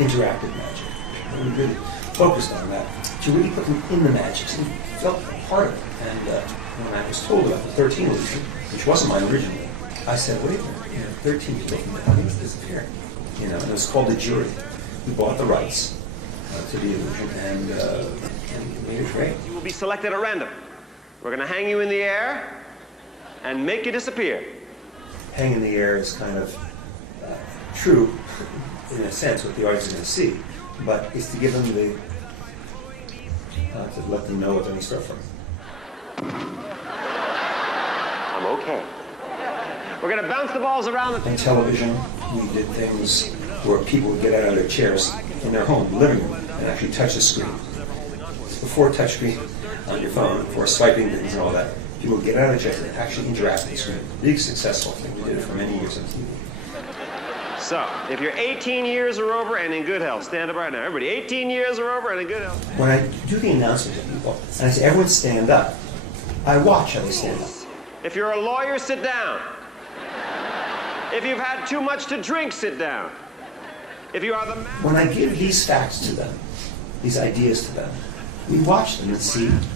interactive magic. And we really focused on that to really put them in the magic, so they felt part of it. And when I was told about the 13 illusion, which wasn't mine originally, I said, wait a minute, 13 is looking at things disappearing. And it was called the jury. We bought the rights to the illusion and made it great. You will be selected at random. We're going to hang you in the air and make you disappear. Hang in the air is kind of true, in a sense, what the audience is going to see, but it's to give them the, to let them know what they're in store for. I'm okay. We're going to bounce the balls around the... On television, we did things where people would get out of their chairs in their home, living room, and actually touch the screen. Before touchscreen on your phone, before swiping things and all that, people would get out of their chairs and actually interact with the screen. Big successful thing. We did it for many years on TV. So, if you're 18 years or over and in good health, stand up right now. Everybody, 18 years or over and in good health. When I do the announcement to people, and I say, everyone stand up, I watch how they stand up. If you're a lawyer, sit down. If you've had too much to drink, sit down. If you are the man... When I give these facts to them, these ideas to them, we watch them and see, if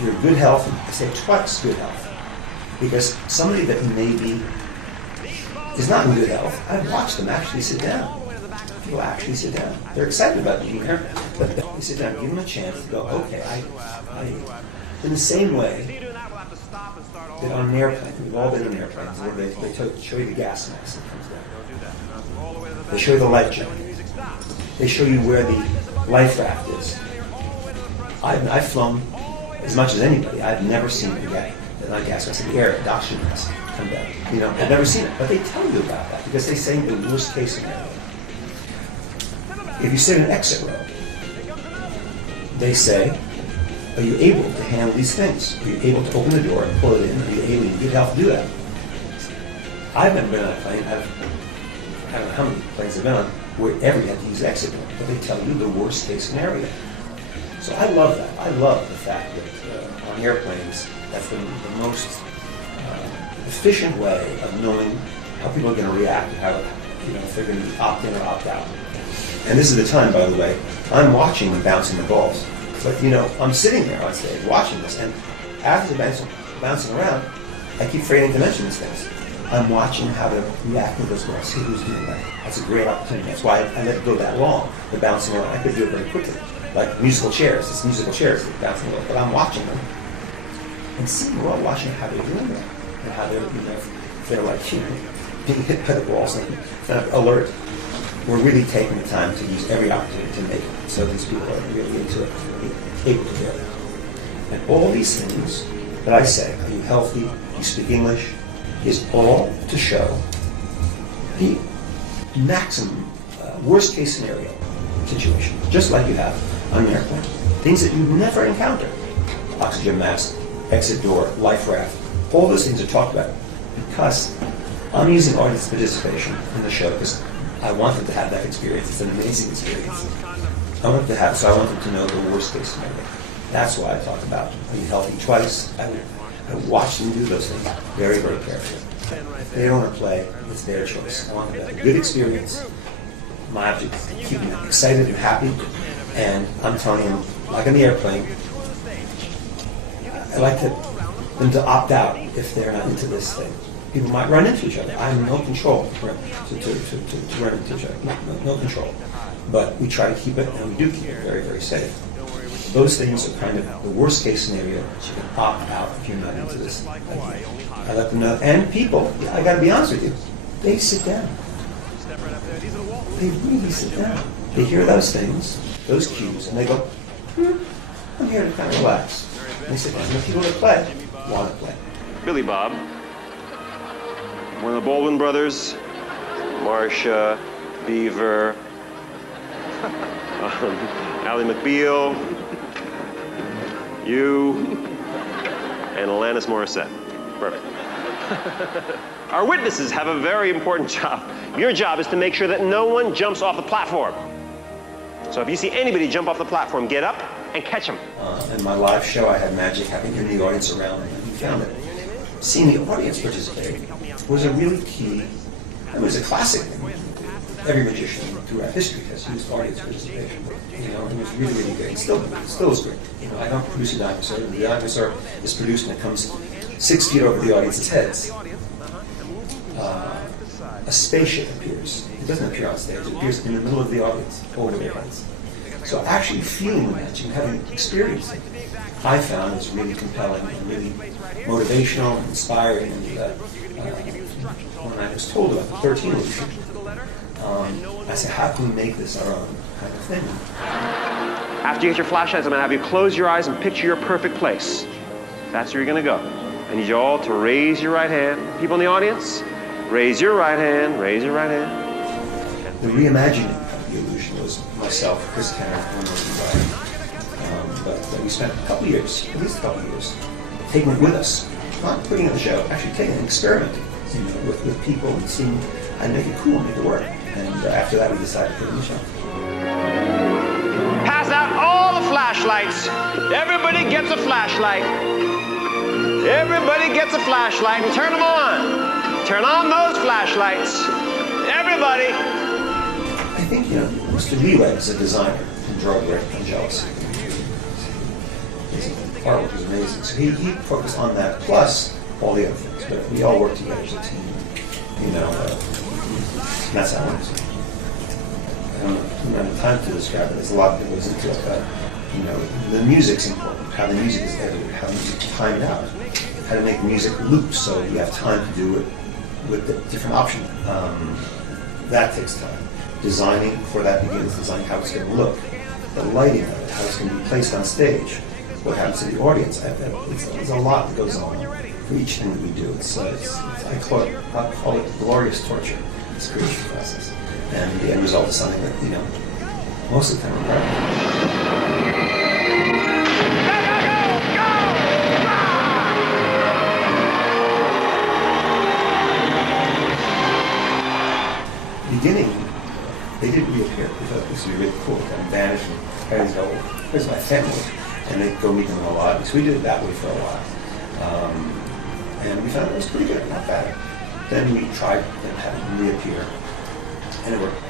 you're in good health, I say twice good health. Because somebody that maybe is not in good health, I watch them actually sit down. People actually sit down. They're excited about being here, but they sit down, give them a chance to go, okay, in the same way that on an airplane, we've all been in airplanes, where they show you the gas mask that comes down. They show you the life jacket. They show you where the life raft is. I've flown as much as anybody. I've never seen not gas mask, the air, the oxygen mask come down. I've never seen it, but they tell you about that because they say the worst case scenario. If you sit in an exit row, they say, are you able to handle these things? Are you able to open the door and pull it in? Are you able in good health to do that? I've never been on a plane, I don't know how many planes I've been on, where everybody had to use the exit door, but they tell you the worst case scenario. So I love that. I love the fact that on airplanes, that's the most efficient way of knowing how people are going to react, how, if they're going to opt in or opt out. And this is the time, by the way, I'm watching them bouncing the balls. But, I'm sitting there on stage watching this, and after they're bouncing around, I keep forgetting to mention these things. I'm watching how they're reacting to those balls, see who's doing that. That's a great opportunity. That's why I let it go that long. They're bouncing around. I could do it very quickly. Like musical chairs. It's musical chairs that are bouncing around. But I'm watching them. And see, we're all watching how they're doing that. And how they're, if they're like, being hit by the balls and alert. We're really taking the time to use every opportunity to make it so these people are really into it, able to do it. And all these things that I say, are you healthy, you speak English, is all to show the maximum, worst case scenario situation, just like you have on an airplane. Things that you never encounter. Oxygen mask, exit door, life raft, all those things are talked about because I'm using audience participation in the show because I want them to have that experience. It's an amazing experience. I want them to have, so I want them to know the worst case scenario. That's why I talk about, are you healthy twice? I watch them do those things very, very carefully. If they don't want to play, it's their choice. I want them to have a good experience. My object is to keep them excited and happy. And I'm telling them, like on the airplane, I like them to opt out if they're not into this thing. People might run into each other. I have no control to run into each other. No control. But we try to keep it, and we do keep it very, very safe. Those things are kind of the worst case scenario. You can opt out if you're not into this idea. I let them know. And people, I got to be honest with you, they sit down. They really sit down. They hear those things, those cues, and they go, I'm here to kind of relax. And they sit down. And the people that play want to play. Billy Bob. One of the Baldwin brothers, Marcia, Beaver, Ally McBeal, you, and Alanis Morissette. Perfect. Our witnesses have a very important job. Your job is to make sure that no one jumps off the platform. So if you see anybody jump off the platform, get up and catch them. In my live show, I had magic having the audience around me, and you found that seeing the audience participate was a really key, it was a classic thing. every magician throughout history has used audience participation. You know, it was really, really great. Still is great. You know, I don't produce a dinosaur. The dinosaur is produced and it comes 6 feet over the audience's heads. A spaceship appears. It doesn't appear on stage. It appears in the middle of the audience, over their heads. So actually feeling the magic and having experienced it, I found is really compelling and really motivational, inspiring. And when I was told about the 13 illusion, I said, how can we make this our own kind of thing? After you get your flashlights, I'm going to have you close your eyes and picture your perfect place. That's where you're going to go. I need you all to raise your right hand. People in the audience, raise your right hand, raise your right hand. The reimagining of the illusion was myself, Chris Kenner, and but we spent a couple years, at least a couple years, taking it with us, not putting it on the show, actually taking an experiment, you know, with people and seeing how to make it cool, make it work. And after that, we decided to put it in the show. Pass out all the flashlights. Everybody gets a flashlight. Everybody gets a flashlight and turn them on. Turn on those flashlights. Everybody. I think, you know, Mr. Leeway is a designer and draw great and jealousy. His artwork was amazing. So he focused on that, plus all the other things. But we all work together as a team. You know, and that's how it is. I don't have time to describe it. There's a lot that goes into it. But, you know, the music's important. How the music is edited, how the music is timed out, how to make music loop so you have time to do it with the different options. That takes time. Designing before that begins, designing how it's going to look, the lighting of it, how it's going to be placed on stage, what happens to the audience. There's a lot that goes on for each thing that we do. I call it glorious torture. It's a creation process, and the end result is something that, you know, most of the time we're proud of. Beginning, they did reappear. They thought this would be really cool. Kind of vanish and parents go, "Where's my family?" And they go meet them in the lobby. So we did it that way for a while, and we found it was pretty good, not bad. Then we tried to have them reappear, and it worked.